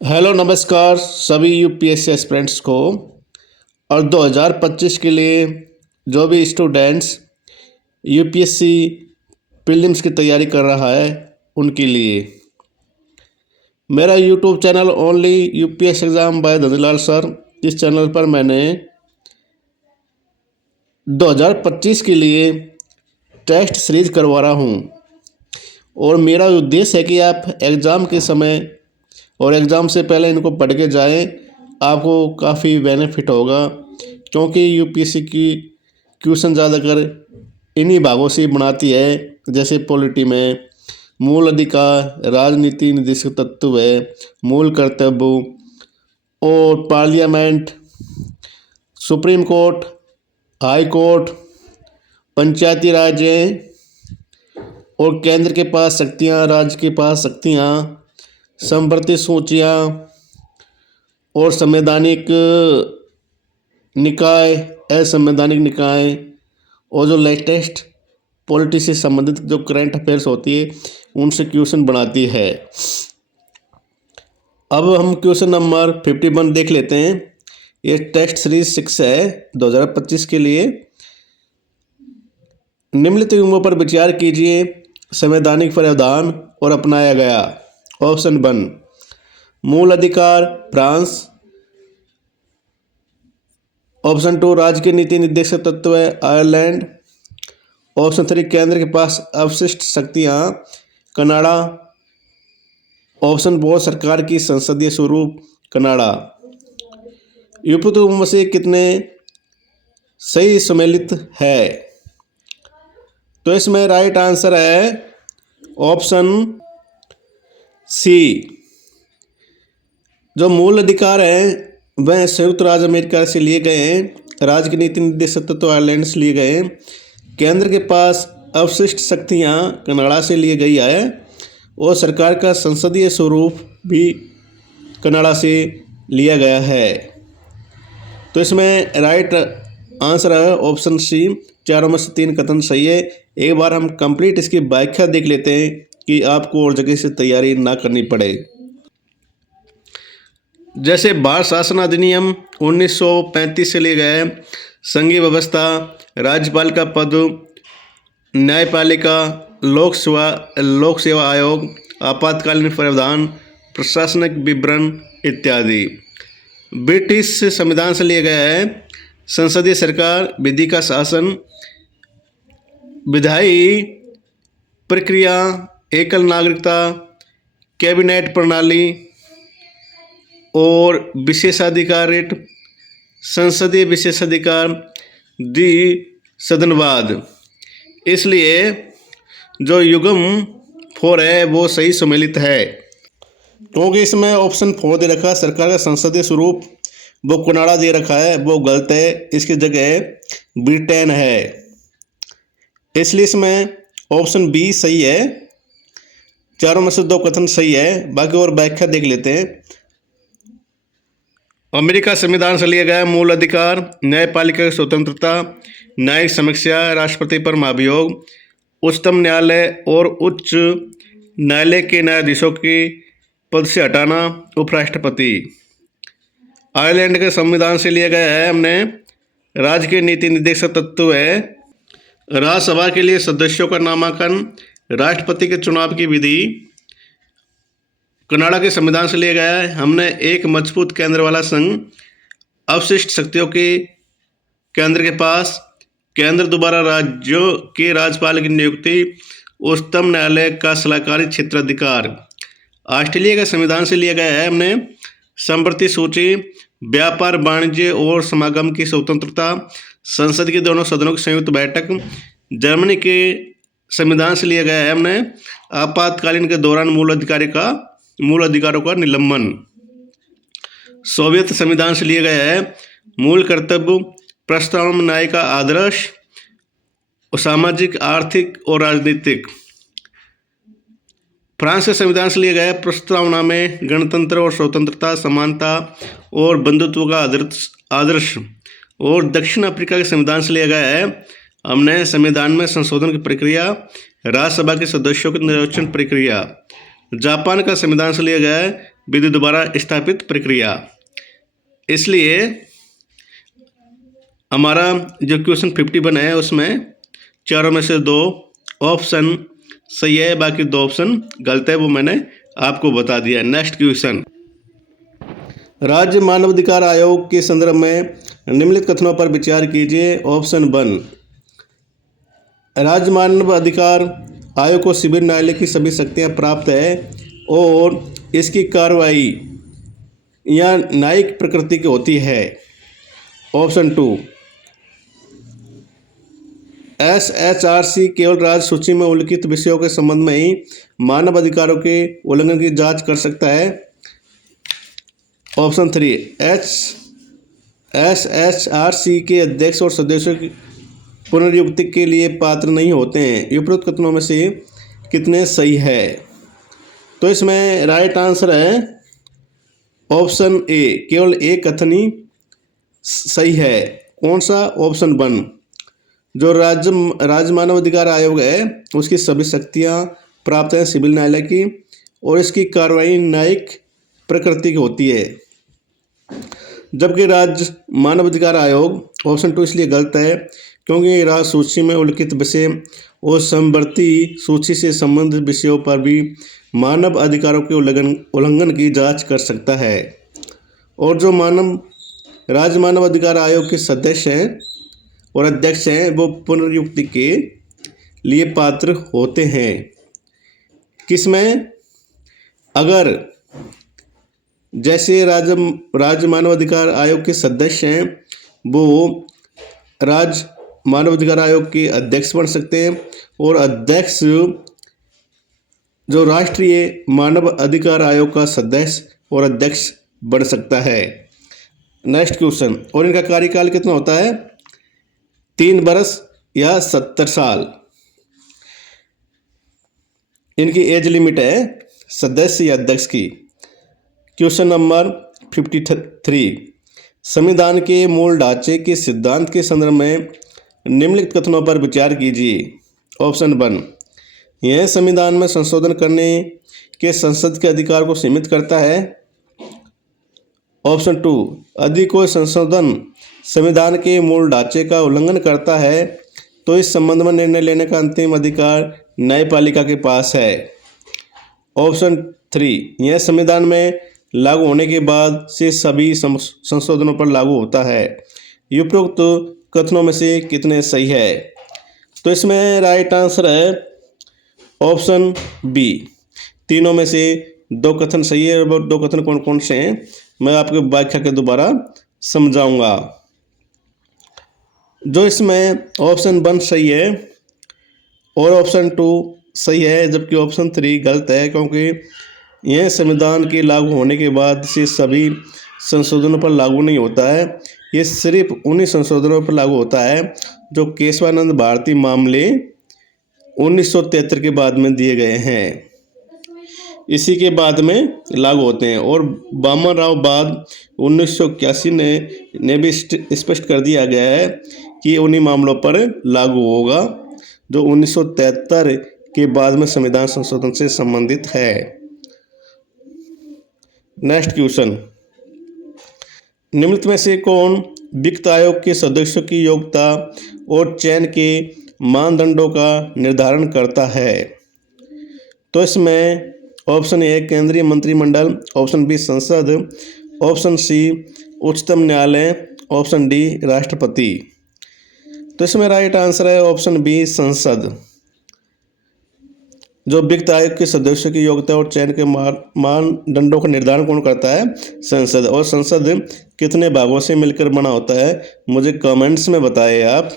Hello नमस्कार सभी UPSC aspirants को। और 2025 के लिए जो भी स्टूडेंट्स यूपीएससी प्रीलिम्स की तैयारी कर रहा है उनके लिए मेरा YouTube channel only UPSC exam by Dhanilal sir. इस चैनल पर मैंने 2025 के लिए टेस्ट सीरीज करवा रहा हूँ और मेरा उद्देश्य है कि आप एग्ज़ाम के समय और एग्ज़ाम से पहले इनको पढ़ के जाएँ, आपको काफ़ी बेनिफिट होगा। क्योंकि यूपीएससी की क्वेश्चन ज़्यादातर इन्हीं भागों से बनाती है, जैसे पॉलिटी में मूल अधिकार, राजनीति निर्देशक तत्व है, मूल कर्तव्य और parliament, supreme court, high court, Panchayati Raj और केंद्र के पास शक्तियाँ, राज्य के पास शक्तियाँ, संप्रति सूचियाँ और संवैधानिक निकाय, असंवैधानिक निकाय और जो लेटेस्ट पॉलिटी से संबंधित जो करंट अफेयर्स होती है उनसे क्वेश्चन बनाती है। अब हम क्वेश्चन नंबर 51 देख लेते हैं। ये टेस्ट सीरीज 6 है 2025 के लिए। निम्नलिखित बिंदुओं पर विचार कीजिए। संवैधानिक प्रावधान और अपनाया गया। ऑप्शन 1 मूल अधिकार फ्रांस। ऑप्शन 2 राज्य की नीति निर्देशक तत्व है आयरलैंड। ऑप्शन 3 केंद्र के पास अवशिष्ट शक्तियाँ कनाडा। ऑप्शन 4 सरकार की संसदीय स्वरूप कनाडा। उपयुक्त में से कितने सही सम्मिलित है? तो इसमें राइट आंसर है ऑप्शन सी। जो मूल अधिकार हैं वह संयुक्त राज्य अमेरिका से लिए गए हैं। राज्य की नीति निर्देशक तत्व आयरलैंड से लिए गए हैं। केंद्र के पास अवशिष्ट शक्तियाँ कनाडा से लिए गई है और सरकार का संसदीय स्वरूप भी कनाडा से लिया गया है। तो इसमें राइट आंसर है ऑप्शन सी। चारों में से 3 कथन सही है। एक बार हम कंप्लीट इसकी व्याख्या देख लेते हैं कि आपको और जगह से तैयारी ना करनी पड़े। जैसे भारत शासन अधिनियम 1935 से लिए गए, संघीय व्यवस्था, राज्यपाल का पद, न्यायपालिका, लोक सेवा आयोग, आपातकालीन प्रावधान, प्रशासनिक विवरण इत्यादि। ब्रिटिश संविधान से लिए गया है संसदीय सरकार, विधि का शासन, विधायी प्रक्रिया, एकल नागरिकता, कैबिनेट प्रणाली और विशेषाधिकार, संसदीय विशेषाधिकार, द्विसदनवाद। इसलिए जो युग्म 4 है वो सही सम्मिलित है। क्योंकि इसमें ऑप्शन 4 दे रखा है सरकार का संसदीय स्वरूप, वो कनाडा दे रखा है, वो गलत है। इसकी जगह ब्रिटेन है। इसलिए इसमें ऑप्शन बी सही है। चारों में से 2 कथन सही है। बाकी और व्याख्या देख लेते हैं। अमेरिका संविधान से लिया गया मूल अधिकार, न्यायपालिका की स्वतंत्रता, न्यायिक समीक्षा, राष्ट्रपति पर महाभियोग, उच्चतम न्यायालय और उच्च न्यायालय के न्यायाधीशों के पद से हटाना, उपराष्ट्रपति। आयरलैंड के संविधान से लिया गया है हमने राज्य के नीति निर्देशक तत्व है राज्यसभा के लिए सदस्यों का नामांकन, राष्ट्रपति के चुनाव की विधि। कनाडा के संविधान से लिया गया है हमने एक मजबूत केंद्र वाला संघ, अवशिष्ट शक्तियों के केंद्र के पास, केंद्र द्वारा राज्यों के राज्यपाल की नियुक्ति, उच्चतम न्यायालय का सलाहकारी क्षेत्राधिकार। ऑस्ट्रेलिया के संविधान से लिया गया है हमने संप्रति सूची, व्यापार वाणिज्य और समागम की स्वतंत्रता, संसद के दोनों सदनों की संयुक्त बैठक। जर्मनी के संविधान से लिया गया है हमने आपातकालीन के दौरान मूल अधिकारों का निलंबन। सोवियत संविधान से लिया गया है मूल कर्तव्य, प्रस्तावना न्याय का आदर्श, सामाजिक, आर्थिक और राजनीतिक। फ्रांस के संविधान से लिया गया है प्रस्तावना में गणतंत्र और स्वतंत्रता, समानता और बंधुत्व का आदर्श। और दक्षिण अफ्रीका के संविधान से लिया गया है हमने संविधान में संशोधन की प्रक्रिया, राज्यसभा के सदस्यों के निर्वाचन प्रक्रिया। जापान का संविधान से लिया गया है विधि द्वारा स्थापित प्रक्रिया। इसलिए हमारा जो क्वेश्चन 51 है उसमें चारों में से 2 ऑप्शन सही है, बाकी 2 ऑप्शन गलत है, वो मैंने आपको बता दिया। नेक्स्ट क्वेश्चन, राज्य मानवाधिकार आयोग के संदर्भ में निम्नलिखित कथनों पर विचार कीजिए। ऑप्शन 1, राज्य मानव अधिकार आयोग को सिविल न्यायालय की सभी शक्तियां प्राप्त है और इसकी कार्रवाई या न्यायिक प्रकृति की होती है। ऑप्शन 2, SHRC केवल राज्य सूची में उल्लिखित विषयों के संबंध में ही मानव अधिकारों के उल्लंघन की जांच कर सकता है। ऑप्शन 3, SHRC के अध्यक्ष और सदस्यों की पुनर्नियुक्ति के लिए पात्र नहीं होते हैं। उपरोक्त कथनों में से कितने सही है? तो इसमें राइट आंसर है ऑप्शन ए, केवल एक कथन ही सही है। कौन सा? ऑप्शन 1, जो राज्य मानव अधिकार आयोग है उसकी सभी शक्तियां प्राप्त हैं सिविल न्यायालय की और इसकी कार्रवाई न्यायिक प्रकृति की होती है। जबकि राज्य मानवाधिकार आयोग ऑप्शन 2 इसलिए गलत है क्योंकि राज्य सूची में उल्लिखित विषय और समवर्ती सूची से संबंधित विषयों पर भी मानव अधिकारों के उल्लंघन की जांच कर सकता है और जो राज्य मानव अधिकार आयोग के सदस्य हैं और अध्यक्ष हैं वो पुनर्नियुक्ति के लिए पात्र होते हैं। किसमें? अगर जैसे राज्य मानवाधिकार आयोग के सदस्य हैं वो राज्य मानवाधिकार आयोग के अध्यक्ष बन सकते हैं और अध्यक्ष जो राष्ट्रीय मानव अधिकार आयोग का सदस्य और अध्यक्ष बन सकता है। नेक्स्ट क्वेश्चन, और इनका कार्यकाल कितना होता है? 3 वर्ष या 70 साल इनकी एज लिमिट है सदस्य या अध्यक्ष की। क्वेश्चन नंबर 53, संविधान के मूल ढांचे के सिद्धांत के संदर्भ में निम्नलिखित कथनों पर विचार कीजिए। ऑप्शन 1, यह संविधान में संशोधन करने के संसद के अधिकार को सीमित करता है। ऑप्शन 2, यदि कोई संशोधन संविधान के मूल ढांचे का उल्लंघन करता है तो इस संबंध में निर्णय लेने का अंतिम अधिकार न्यायपालिका के पास है। ऑप्शन 3, यह संविधान में लागू होने के बाद से सभी संशोधनों पर लागू होता है। उपरोक्त कथनों में से कितने सही है? तो इसमें राइट आंसर है ऑप्शन बी, तीनों में से 2 कथन सही है। और 2 कथन कौन कौन से हैं मैं आपको व्याख्या के दोबारा समझाऊंगा। जो इसमें ऑप्शन 1 सही है और ऑप्शन 2 सही है, जबकि ऑप्शन 3 गलत है क्योंकि यह संविधान के लागू होने के बाद से सभी संशोधनों पर लागू नहीं होता है। ये सिर्फ उन्हीं संशोधनों पर लागू होता है जो केशवानंद भारती मामले 1973 के बाद में दिए गए हैं, इसी के बाद में लागू होते हैं। और वामन राव बाद 1981 ने भी स्पष्ट कर दिया गया है कि उन्हीं मामलों पर लागू होगा जो 1973 के बाद में संविधान संशोधन से संबंधित है। नेक्स्ट क्वेश्चन, निम्नलिखित में से कौन वित्त आयोग के सदस्यों की योग्यता और चयन के मानदंडों का निर्धारण करता है? तो इसमें ऑप्शन ए केंद्रीय मंत्रिमंडल, ऑप्शन बी संसद, ऑप्शन सी उच्चतम न्यायालय, ऑप्शन डी राष्ट्रपति। तो इसमें राइट आंसर है ऑप्शन बी संसद। जो वित्त आयोग के सदस्यों की योग्यता और चयन के मानदंडों का निर्धारण कौन करता है? संसद। और संसद कितने भागों से मिलकर बना होता है मुझे कमेंट्स में बताएं आप।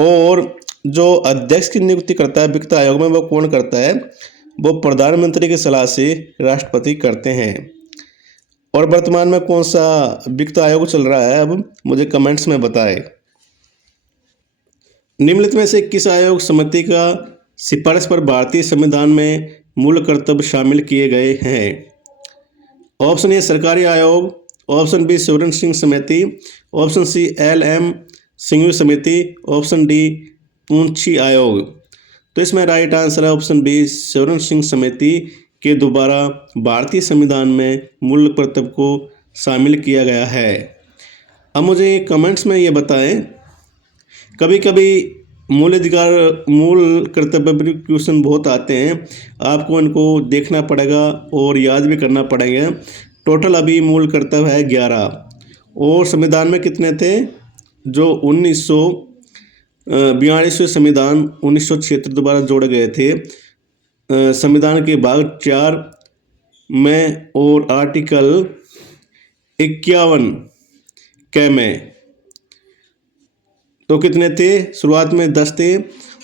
और जो अध्यक्ष की नियुक्ति करता है वित्त आयोग में वो कौन करता है? वो प्रधानमंत्री की सलाह से राष्ट्रपति करते हैं। और वर्तमान में कौन सा वित्त आयोग चल रहा है अब मुझे कमेंट्स में बताएं। निम्नलिखित में से किस आयोग समिति का सिफारिश पर भारतीय संविधान में मूल कर्तव्य शामिल किए गए हैं? ऑप्शन ए सरकारी आयोग, ऑप्शन बी स्वर्ण सिंह समिति, ऑप्शन सी LM सिंघवी समिति, ऑप्शन डी पूंछी आयोग। तो इसमें राइट आंसर है ऑप्शन बी स्वर्ण सिंह समिति के दोबारा भारतीय संविधान में मूल कर्तव्य को शामिल किया गया है। अब मुझे कमेंट्स में ये बताएं, कभी कभी मूल कर्तव्य पर क्वेश्चन बहुत आते हैं, आपको इनको देखना पड़ेगा और याद भी करना पड़ेगा। टोटल अभी मूल कर्तव्य है 11 और संविधान में कितने थे? जो 1942वें संविधान 1976 दोबारा जोड़े गए थे संविधान के भाग 4 में और आर्टिकल 51 के में, तो कितने थे? शुरुआत में 10 थे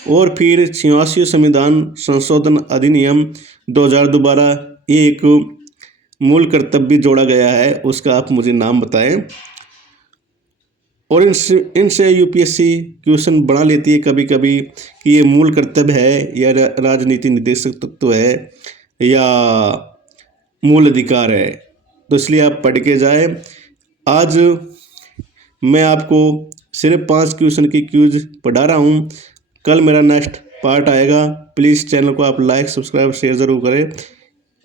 और फिर 86वें संविधान संशोधन अधिनियम 2000 दोबारा एक मूल कर्तव्य भी जोड़ा गया है, उसका आप मुझे नाम बताएं। और इनसे यूपीएससी क्वेश्चन बना लेती है कभी कभी कि ये मूल कर्तव्य है या राजनीति निर्देशक तत्व है या मूल अधिकार है, तो इसलिए आप पढ़ के जाए। आज मैं आपको सिर्फ 5 क्वेश्चन की क्यूज पढ़ा रहा हूँ, कल मेरा नेक्स्ट पार्ट आएगा। प्लीज़ चैनल को आप लाइक सब्सक्राइब शेयर ज़रूर करें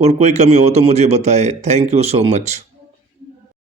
और कोई कमी हो तो मुझे बताएं। Thank you so much.